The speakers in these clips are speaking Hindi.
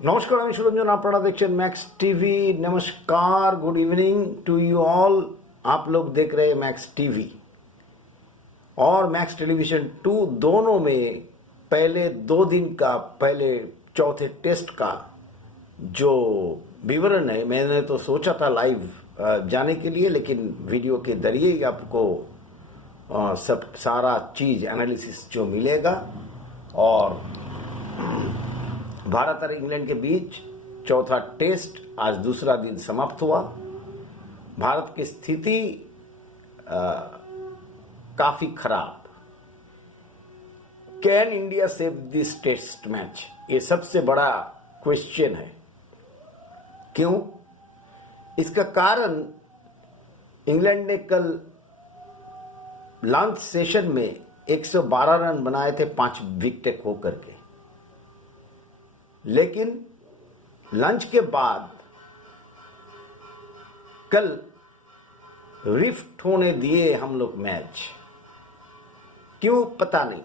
নমস্কার, আমি সুরঞ্জন। আপনারা দেখছেন मैक्स टीवी। नमस्कार, good evening to you all. आप लोग देख रहे हैं मैक्स टीवी और मैक्स टेलीविजन 2 दोनों में पहले 2 दिन का, पहले चौथे टेस्ट का जो विवरण है, मैंने तो सोचा था लाइव जाने के लिए, लेकिन वीडियो के जरिए ही आपको सब सारा चीज एनालिसिस जो मिलेगा। और भारत और इंग्लैंड के बीच चौथा टेस्ट आज दूसरा दिन समाप्त हुआ। भारत की स्थिति काफी खराब। Can India save this test match, ये सबसे बड़ा क्वेश्चन है। क्यों? इसका कारण इंग्लैंड ने कल लंच सेशन में 112 रन बनाए थे 5 विकेट होकर के, लेकिन लंच के बाद कल रिफ्ट होने दिए हम लोग मैच। क्यों पता नहीं।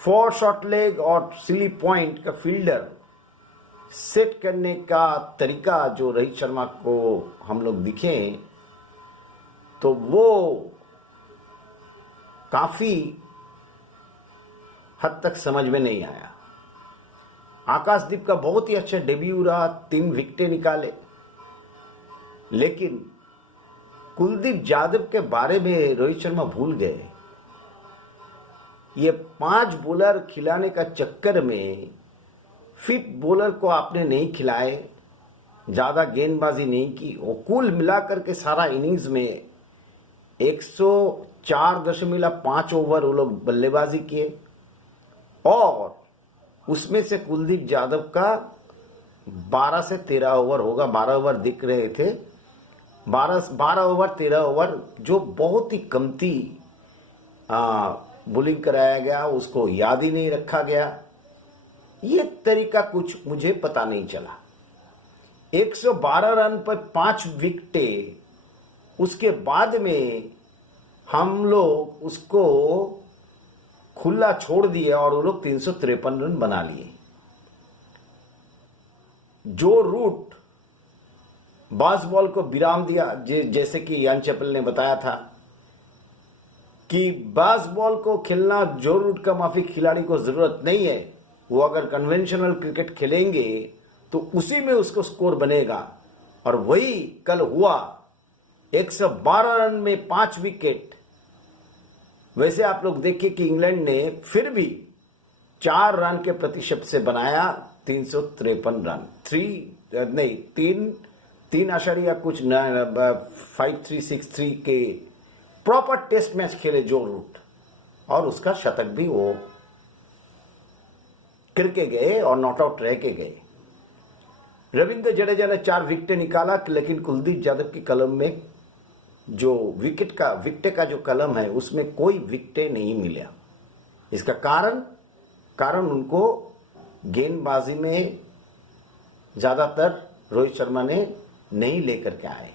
4 शॉर्ट लेग और सिली पॉइंट का फील्डर सेट करने का तरीका जो रोहित शर्मा को हम लोग दिखे, तो वो काफी हद तक समझ में नहीं आया। आकाशदीप का बहुत ही अच्छा डेब्यू रहा, 3 विकेटें निकाले, लेकिन कुलदीप यादव के बारे में रोहित शर्मा भूल गए। ये 5 बॉलर खिलाने का चक्कर में फिट बॉलर को आपने नहीं खिलाए, ज्यादा गेंदबाजी नहीं की। और कुल मिलाकर के सारा इनिंग्स में 104.5 ओवर वो लोग बल्लेबाजी किए, और उसमें से कुलदीप यादव का 12 से 13 ओवर होगा, 12 ओवर दिख रहे थे, 12 ओवर 13 ओवर, जो बहुत ही कमती बॉलिंग कराया गया, उसको याद ही नहीं रखा गया। ये तरीका कुछ मुझे पता नहीं चला। 112 रन पर 5 विकेटें, उसके बाद में हम लोग उसको खुला छोड़ दिया और वो लोग 353 रन बना लिए। जो रूट बास बॉल को विराम दिया, जैसे कि यान चैपल ने बताया था कि बास बॉल को खेलना जो रूट का माफी खिलाड़ी को जरूरत नहीं है, वो अगर कन्वेंशनल क्रिकेट खेलेंगे तो उसी में उसको स्कोर बनेगा। और वही कल हुआ। 112 रन में 5 विकेट। वैसे आप लोग देखिए कि इंग्लैंड ने फिर भी 4 रन के प्रतिशत से बनाया 353 रन। 3 आशारिया कुछ 5363 के प्रॉपर टेस्ट मैच खेले जो रूट, और उसका शतक भी वो करके गए और नॉट आउट रह के गए। रविंद्र जडेजा ने 4 विकेटें निकाला, लेकिन कुलदीप यादव की कलम में जो विकेट का जो कलम है, उसमें कोई विकेटें नहीं मिला। इसका कारण उनको गेंदबाजी में ज्यादातर रोहित शर्मा ने नहीं लेकर के आए।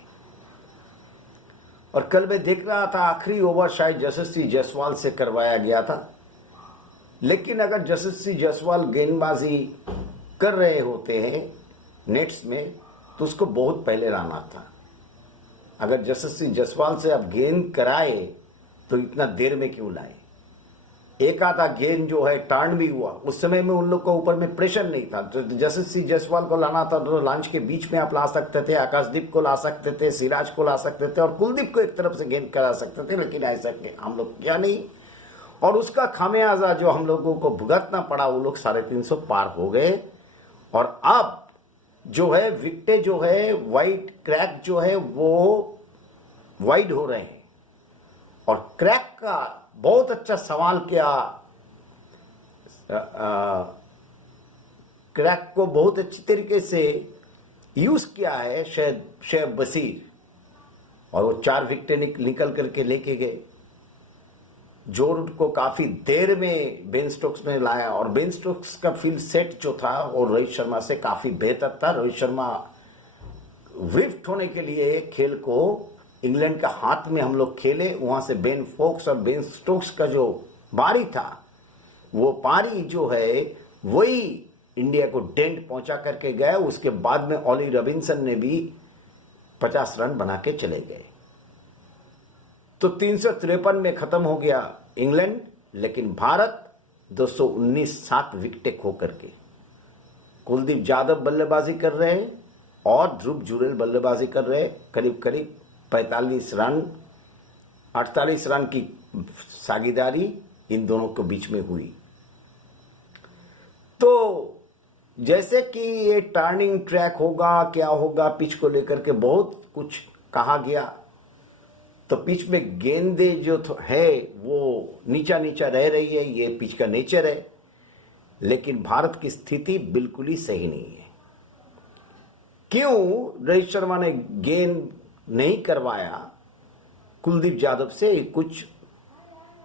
और कल मैं देख रहा था आखिरी ओवर शायद यशस्वी जायसवाल से करवाया गया था, लेकिन अगर यशस्वी जायसवाल गेंदबाजी कर रहे होते हैं नेट्स में, तो उसको बहुत पहले लाना था। अगर यशस्वी जायसवाल से आप गेंद कराए तो इतना देर में क्यों लाए? एक आधा गेंद जो है टर्न भी हुआ, उस समय में उन लोग को ऊपर में प्रेशर नहीं था। तो यशस्वी जायसवाल को लाना था तो लंच के बीच में आप ला सकते थे, आकाशदीप को ला सकते थे, सिराज को ला सकते थे, और कुलदीप को एक तरफ से गेंद करा सकते थे, लेकिन ऐसा हम लोग किया नहीं। और उसका खामियाजा जो हम लोगों को भुगतना पड़ा, वो लोग 350 पार हो गए। और अब जो है विकेटें जो है वाइड क्रैक जो है वो वाइड हो रहे हैं। और क्रैक का बहुत अच्छा सवाल किया, क्रैक को बहुत अच्छी तरीके से यूज किया है शेब बशीर, और वो 4 विकेटें निकल करके लेके गए। जो रूट को काफी देर में बेन स्टोक्स ने लाया, और बेन स्टोक्स का फील्ड सेट जो था वो रोहित शर्मा से काफी बेहतर था। रोहित शर्मा विफ्ट होने के लिए खेल को इंग्लैंड का हाथ में हम लोग खेले, वहां से बेन फोक्स और बेन स्टोक्स का जो बारी था, वो पारी जो है वही इंडिया को डेंट पहुंचा करके गए। उसके बाद में ऑली रॉबिन्सन ने भी 50 रन बना के चले गए। तो 353 में खत्म हो गया इंग्लैंड, लेकिन भारत 219 7 विकेटें खो करके। कुलदीप यादव बल्लेबाजी कर रहे हैं और ध्रुव जुरेल बल्लेबाजी कर रहे हैं। करीब करीब 45 रन 48 रन की साझेदारी इन दोनों के बीच में हुई। तो जैसे कि ये टर्निंग ट्रैक होगा, क्या होगा, पिच को लेकर के बहुत कुछ कहा गया। तो पिच में गेंदे जो है वो नीचा नीचा रह रही है, ये पिच का नेचर है। लेकिन भारत की स्थिति बिल्कुल ही सही नहीं है। क्यों रोहित शर्मा ने गेंद नहीं करवाया कुलदीप यादव से, कुछ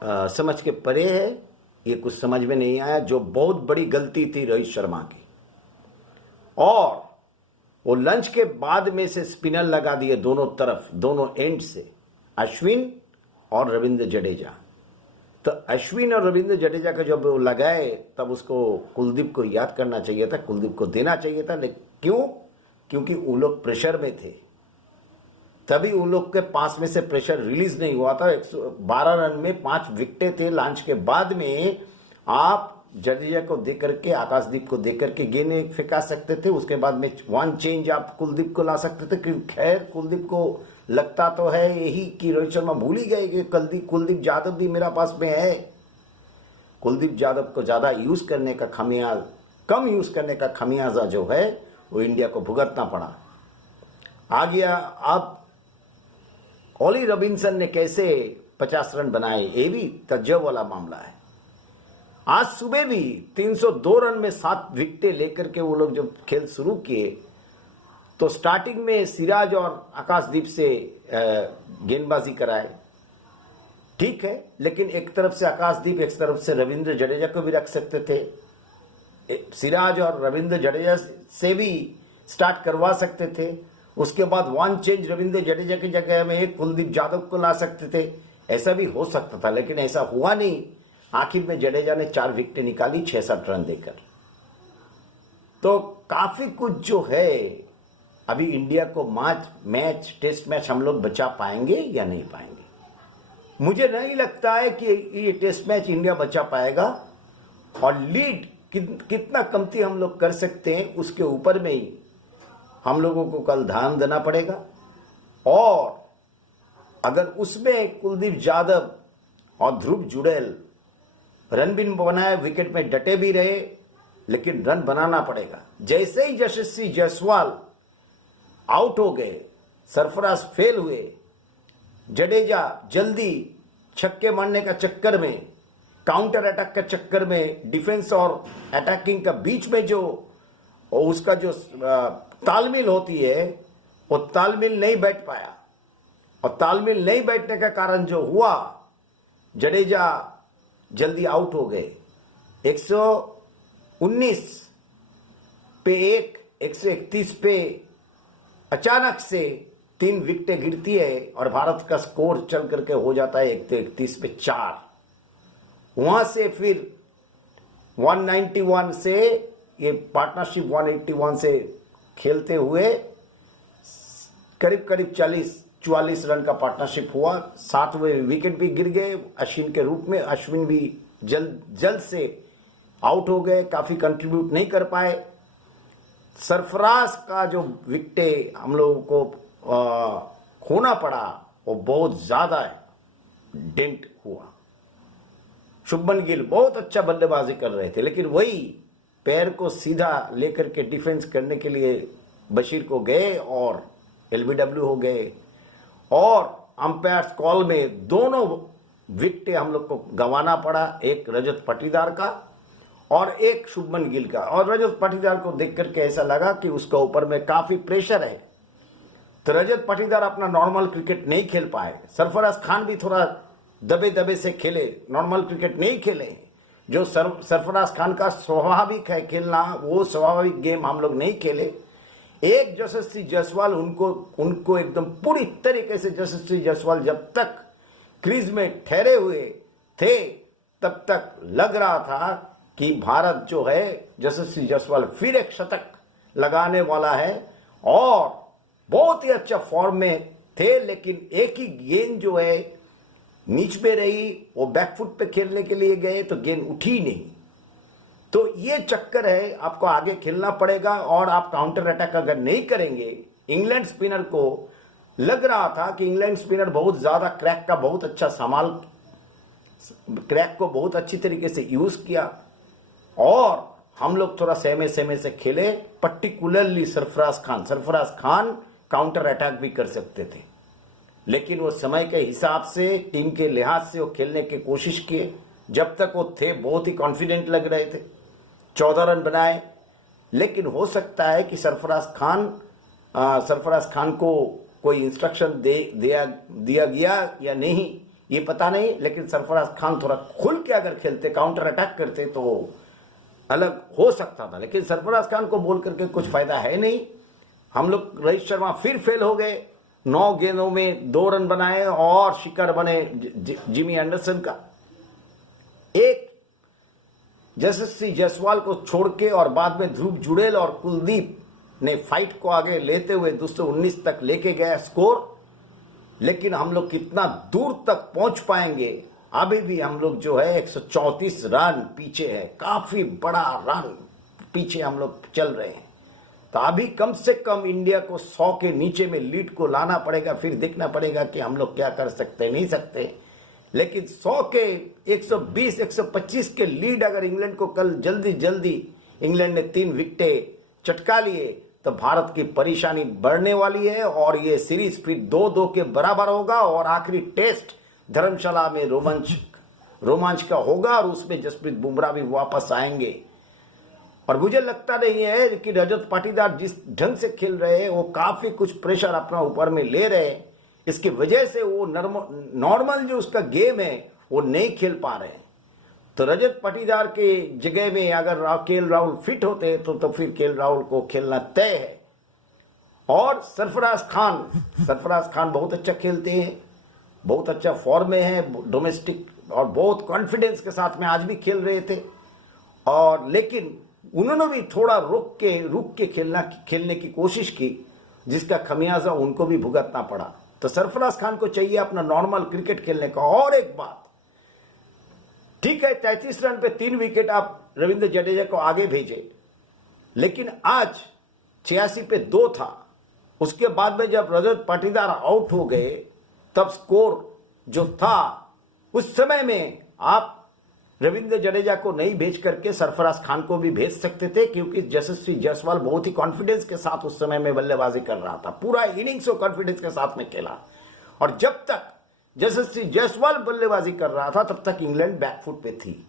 समझ के परे है। ये कुछ समझ में नहीं आया, जो बहुत बड़ी गलती थी रोहित शर्मा की। और वो लंच के बाद में से स्पिनर लगा दिए दोनों तरफ, दोनों एंड से, अश्विन और रविंद्र जडेजा। तो अश्विन और रविंद्र जडेजा का जब वो लगाए तब उसको कुलदीप को याद करना चाहिए था, कुलदीप को देना चाहिए था। लेकिन क्यों? क्योंकि वो लोग प्रेशर में थे, तभी उन लोग के पास में से प्रेशर रिलीज नहीं हुआ था। 112 रन में 5 विकेटें थे। लॉन्च के बाद में आप जडेजा को देकर के, आकाशदीप को देकर के गेंद फेंका सकते थे। उसके बाद में वन चेंज आप कुलदीप को ला सकते थे। खैर कुलदीप को लगता तो है यही कि रोहित शर्मा भूल ही गए कि कुलदीप यादव भी मेरा पास में है। कुलदीप यादव को ज्यादा यूज करने का कम यूज करने का खमियाजा जो है वो इंडिया को भुगतना पड़ा। आ गया अब ऑली रॉबिन्सन ने कैसे 50 रन बनाए, ये भी तज्जब वाला मामला है। आज सुबह भी 302 रन में 7 विकेटें लेकर के वो लोग जब खेल शुरू किए तो स्टार्टिंग में सिराज और आकाशदीप से गेंदबाजी कराए, ठीक है। लेकिन एक तरफ से आकाशदीप, एक तरफ से रविंद्र जडेजा को भी रख सकते थे। सिराज और रविंद्र जडेजा से भी स्टार्ट करवा सकते थे। उसके बाद वन चेंज रविंद्र जडेजा की जगह में एक कुलदीप यादव को ला सकते थे। ऐसा भी हो सकता था, लेकिन ऐसा हुआ नहीं। आखिर में जडेजा ने 4 विकेटें निकाली 6-7 रन देकर। तो काफी कुछ जो है, अभी इंडिया को मैच टेस्ट मैच हम लोग बचा पाएंगे या नहीं पाएंगे। मुझे नहीं लगता है कि ये टेस्ट मैच इंडिया बचा पाएगा। और लीड कितना कमती हम लोग कर सकते हैं उसके ऊपर में ही हम लोगों को कल ध्यान देना पड़ेगा। और अगर उसमें कुलदीप यादव और ध्रुव जुरेल रन भी बनाए, विकेट में डटे भी रहे, लेकिन रन बनाना पड़ेगा। जैसे ही यशस्वी जायसवाल आउट हो गए, सरफराज फेल हुए, जडेजा जल्दी छक्के मारने का चक्कर में, काउंटर अटैक के चक्कर में, डिफेंस और अटैकिंग का बीच में जो उसका जो तालमेल होती है वो तालमेल नहीं बैठ पाया। और तालमेल नहीं बैठने का कारण जो हुआ, जडेजा जल्दी आउट हो गए। 119 पे 131 पे अचानक से 3 विकेटें गिरती है और भारत का स्कोर चल करके हो जाता है 131 पे 4। वहां से फिर 191 से ये पार्टनरशिप 181 से खेलते हुए करीब करीब 44 रन का पार्टनरशिप हुआ। 7वें विकेट भी गिर गए अश्विन के रूप में। अश्विन भी जल्द से आउट हो गए, काफी कंट्रीब्यूट नहीं कर पाए। सरफराज का जो विकेट हम लोगों को खोना पड़ा वो बहुत ज्यादा डेंट हुआ। शुभमन गिल बहुत अच्छा बल्लेबाजी कर रहे थे, लेकिन वही पैर को सीधा लेकर के डिफेंस करने के लिए बशीर को गए और एलबीडब्ल्यू हो गए। और अंपायर्स कॉल में दोनों विकेट हम लोग को गंवाना पड़ा, एक रजत पाटीदार का और एक शुभमन गिल का। और रजत पाटीदार को देख करके ऐसा लगा कि उसका ऊपर में काफी प्रेशर है, तो रजत पाटीदार अपना नॉर्मल क्रिकेट नहीं खेल पाए। सरफराज खान भी थोड़ा दबे दबे से खेले, नॉर्मल क्रिकेट नहीं खेले। जो सरफराज खान का स्वाभाविक है खेलना, वो स्वाभाविक गेम हम लोग नहीं खेले। एक यशस्वी जायसवाल उनको एकदम पूरी तरीके से, यशस्वी जायसवाल जब तक क्रीज में ठहरे हुए थे तब तक लग रहा था कि भारत जो है यशस्वी जायसवाल फिर एक शतक लगाने वाला है और बहुत ही अच्छा फॉर्म में थे, लेकिन एक ही गेंद जो है नीच में रही, वो बैकफुट पे खेलने के लिए गए तो गेंद उठी नहीं। तो ये चक्कर है, आपको आगे खेलना पड़ेगा और आप काउंटर अटैक अगर नहीं करेंगे। इंग्लैंड स्पिनर को लग रहा था कि इंग्लैंड स्पिनर बहुत ज्यादा क्रैक का बहुत अच्छा क्रैक को बहुत अच्छी तरीके से यूज किया और हम लोग थोड़ा सहमे से खेले, particularly Sarfaraz Khan counter attack भी कर सकते थे, लेकिन वो समय के हिसाब से टीम के लिहाज से वो खेलने की कोशिश किए। जब तक वो थे बहुत ही कॉन्फिडेंट लग रहे थे, 14 रन बनाए, लेकिन हो सकता है कि सरफराज खान को कोई इंस्ट्रक्शन दिया गया या नहीं ये पता नहीं, लेकिन सरफराज खान थोड़ा खुल के अगर खेलते, काउंटर अटैक करते तो अलग हो सकता था, लेकिन सरफराज खान को बोल करके कुछ फायदा है नहीं। हम लोग रोहित शर्मा फिर फेल हो गए, 9 गेंदों में 2 रन बनाए और शिकार बने जिमी एंडरसन का। एक यशस्वी जायसवाल को छोड़ के और बाद में ध्रुव जुड़ेल और कुलदीप ने फाइट को आगे लेते हुए 219 तक लेके गया स्कोर, लेकिन हम लोग कितना दूर तक पहुंच पाएंगे, अभी भी हम लोग जो है 134 रन पीछे है, काफी बड़ा रन पीछे हम लोग चल रहे हैं। तो अभी कम से कम इंडिया को 100 के नीचे में लीड को लाना पड़ेगा, फिर देखना पड़ेगा कि हम लोग क्या कर सकते नहीं सकते। लेकिन 100 के 120 125 के लीड अगर इंग्लैंड को कल जल्दी इंग्लैंड ने 3 विकेटें चटका लिए तो भारत की परेशानी बढ़ने वाली है और ये सीरीज फिर 2-2 के बराबर होगा और आखिरी टेस्ट धर्मशाला में रोमांच का होगा और उसमें जसप्रीत बुमराह भी वापस आएंगे। और मुझे लगता नहीं है कि रजत पाटीदार जिस ढंग से खेल रहे हैं वो काफी कुछ प्रेशर अपना ऊपर में ले रहे हैं, इसकी वजह से वो नॉर्मल जो उसका गेम है वो नहीं खेल पा रहे हैं। तो रजत पाटीदार के जगह में अगर केएल राहुल फिट होते तो फिर केएल राहुल को खेलना तय है। और सरफराज खान बहुत अच्छा खेलते हैं, बहुत अच्छा फॉर्म में है डोमेस्टिक और बहुत कॉन्फिडेंस के साथ में आज भी खेल रहे थे, और लेकिन उन्होंने भी थोड़ा रुक के खेलने की कोशिश की, जिसका खमियाजा उनको भी भुगतना पड़ा। तो सरफराज खान को चाहिए अपना नॉर्मल क्रिकेट खेलने का। और एक बात, ठीक है 33 रन पे 3 विकेट आप रविंद्र जडेजा को आगे भेजे, लेकिन आज 86 पे 2 था। उसके बाद में जब रजत पाटीदार आउट हो गए तब स्कोर जो था उस समय में आप रविंद्र जडेजा को नहीं भेज करके सरफराज खान को भी भेज सकते थे, क्योंकि यशस्वी जायसवाल बहुत ही कॉन्फिडेंस के साथ उस समय में बल्लेबाजी कर रहा था, पूरा इनिंग्स वो कॉन्फिडेंस के साथ में खेला। और जब तक यशस्वी जायसवाल बल्लेबाजी कर रहा था तब तक इंग्लैंड बैकफुट पे थी।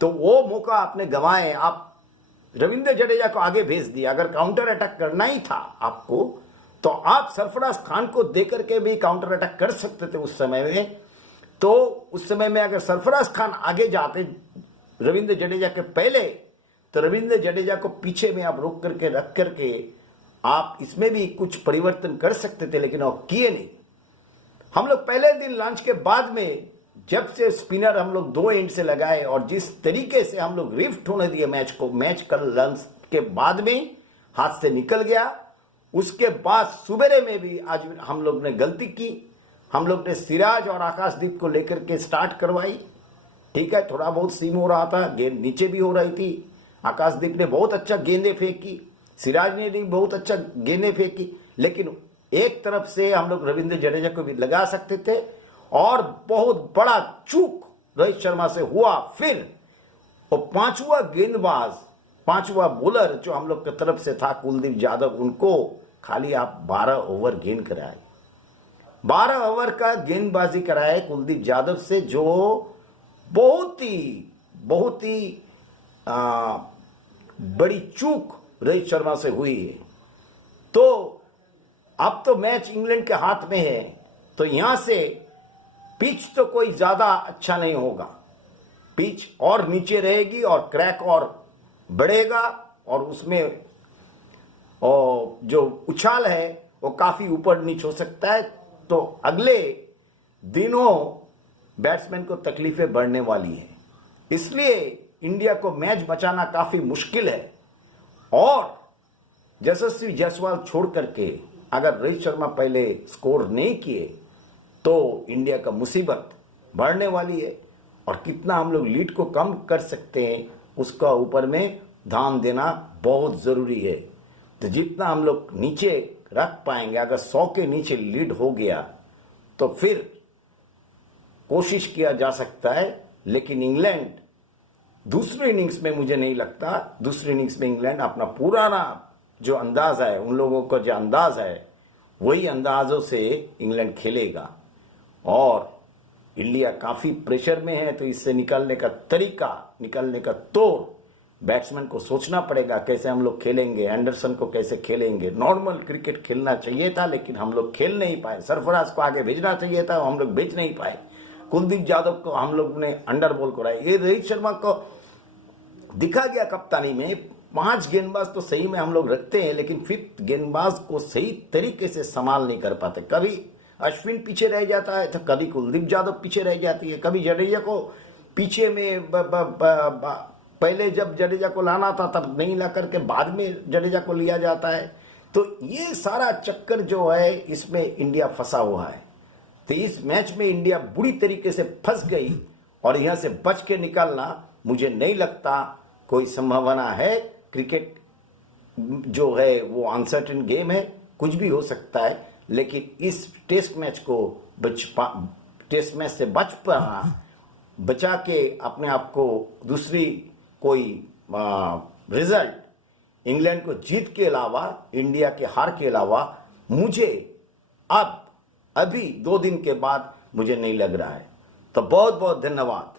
तो वो मौका आपने गंवाए, आप रविंद्र जडेजा को आगे भेज दिया। अगर काउंटर अटैक करना ही था आपको तो आप सरफराज खान को देकर के भी काउंटर अटैक कर सकते थे उस समय में। तो उस समय में अगर सरफराज खान आगे जाते रविंद्र जडेजा के पहले, तो रविंद्र जडेजा को पीछे में आप रोक करके रख करके आप इसमें भी कुछ परिवर्तन कर सकते थे, लेकिन वो किए नहीं। हम लोग पहले दिन लॉन्च के बाद में जब से स्पिनर हम लोग 2 एंड से लगाए और जिस तरीके से हम लोग रिफ्ट होने दिए मैच कल लॉन्च के बाद में हाथ से निकल गया। उसके बाद सुबेरे में भी आज हम लोग ने गलती की, हम लोग ने सिराज और आकाशदीप को लेकर के स्टार्ट करवाई। ठीक है, थोड़ा बहुत सीम हो रहा था, गेंद नीचे भी हो रही थी। आकाशदीप ने बहुत अच्छा गेंदें फेंकी, सिराज ने भी बहुत अच्छा गेंदें फेंकी, लेकिन एक तरफ से हम लोग रविंद्र जडेजा को भी लगा सकते थे और बहुत बड़ा चूक रोहित शर्मा से हुआ। फिर वो 5वां गेंदबाज, 5वां बॉलर जो हम लोग की तरफ से था कुलदीप यादव, उनको खाली आप 12 ओवर गेंद कराए, 12 ओवर का गेंदबाजी कराए कुलदीप यादव से, जो बहुत ही बड़ी चूक रोहित शर्मा से हुई है। तो अब तो मैच इंग्लैंड के हाथ में है, तो यहां से पिच तो कोई ज्यादा अच्छा नहीं होगा, पिच और नीचे रहेगी और क्रैक और बढ़ेगा और उसमें जो उछाल है वो काफी ऊपर नीचे हो सकता है। तो अगले दिनों बैट्समैन को तकलीफें बढ़ने वाली है, इसलिए इंडिया को मैच बचाना काफी मुश्किल है। और यशस्वी जायसवाल छोड़ करके अगर रोहित शर्मा पहले स्कोर नहीं किए तो इंडिया का मुसीबत बढ़ने वाली है। और कितना हम लोग लीड को कम कर सकते हैं उसका ऊपर में ध्यान देना बहुत जरूरी है। तो जितना हम लोग नीचे रख पाएंगे, अगर 100 के नीचे लीड हो गया तो फिर कोशिश किया जा सकता है। लेकिन इंग्लैंड दूसरे इनिंग्स में मुझे नहीं लगता, दूसरे इनिंग्स में इंग्लैंड अपना पुराना जो अंदाज है, उन लोगों का जो अंदाज है वही अंदाजों से इंग्लैंड खेलेगा। और इंडिया काफी प्रेशर में है, तो इससे निकलने का तरीका, निकलने का तौर बैट्समैन को सोचना पड़ेगा कैसे हम लोग खेलेंगे, एंडरसन को कैसे खेलेंगे। नॉर्मल क्रिकेट खेलना चाहिए था लेकिन हम लोग खेल नहीं पाए। सरफराज को आगे भेजना चाहिए था, हम लोग भेज नहीं पाए। कुलदीप यादव को हम लोग ने अंडर बॉल कराया। ये रोहित शर्मा को दिखा गया कप्तानी में 5 गेंदबाज तो सही में हम लोग रखते हैं, लेकिन 5th गेंदबाज को सही तरीके से संभाल नहीं कर पाते। कभी अश्विन पीछे रह जाता है तो कभी कुलदीप यादव पीछे रह जाती है, कभी जडेजा को पीछे में पहले जब जडेजा को लाना था तब नहीं ला करके बाद में जडेजा को लिया जाता है। तो ये सारा चक्कर जो है इसमें इंडिया फंसा हुआ है। तो इस मैच में इंडिया बुरी तरीके से फंस गई और यहां से बच के निकलना मुझे नहीं लगता कोई संभावना है। क्रिकेट जो है वो अनसर्टेन गेम है, कुछ भी हो सकता है। लेकिन इस टेस्ट मैच को टेस्ट मैच से बचा के अपने आप को दूसरी कोई रिजल्ट इंग्लैंड को जीत के अलावा, इंडिया के हार के अलावा मुझे अभी 2 दिन के बाद मुझे नहीं लग रहा है। तो बहुत बहुत धन्यवाद।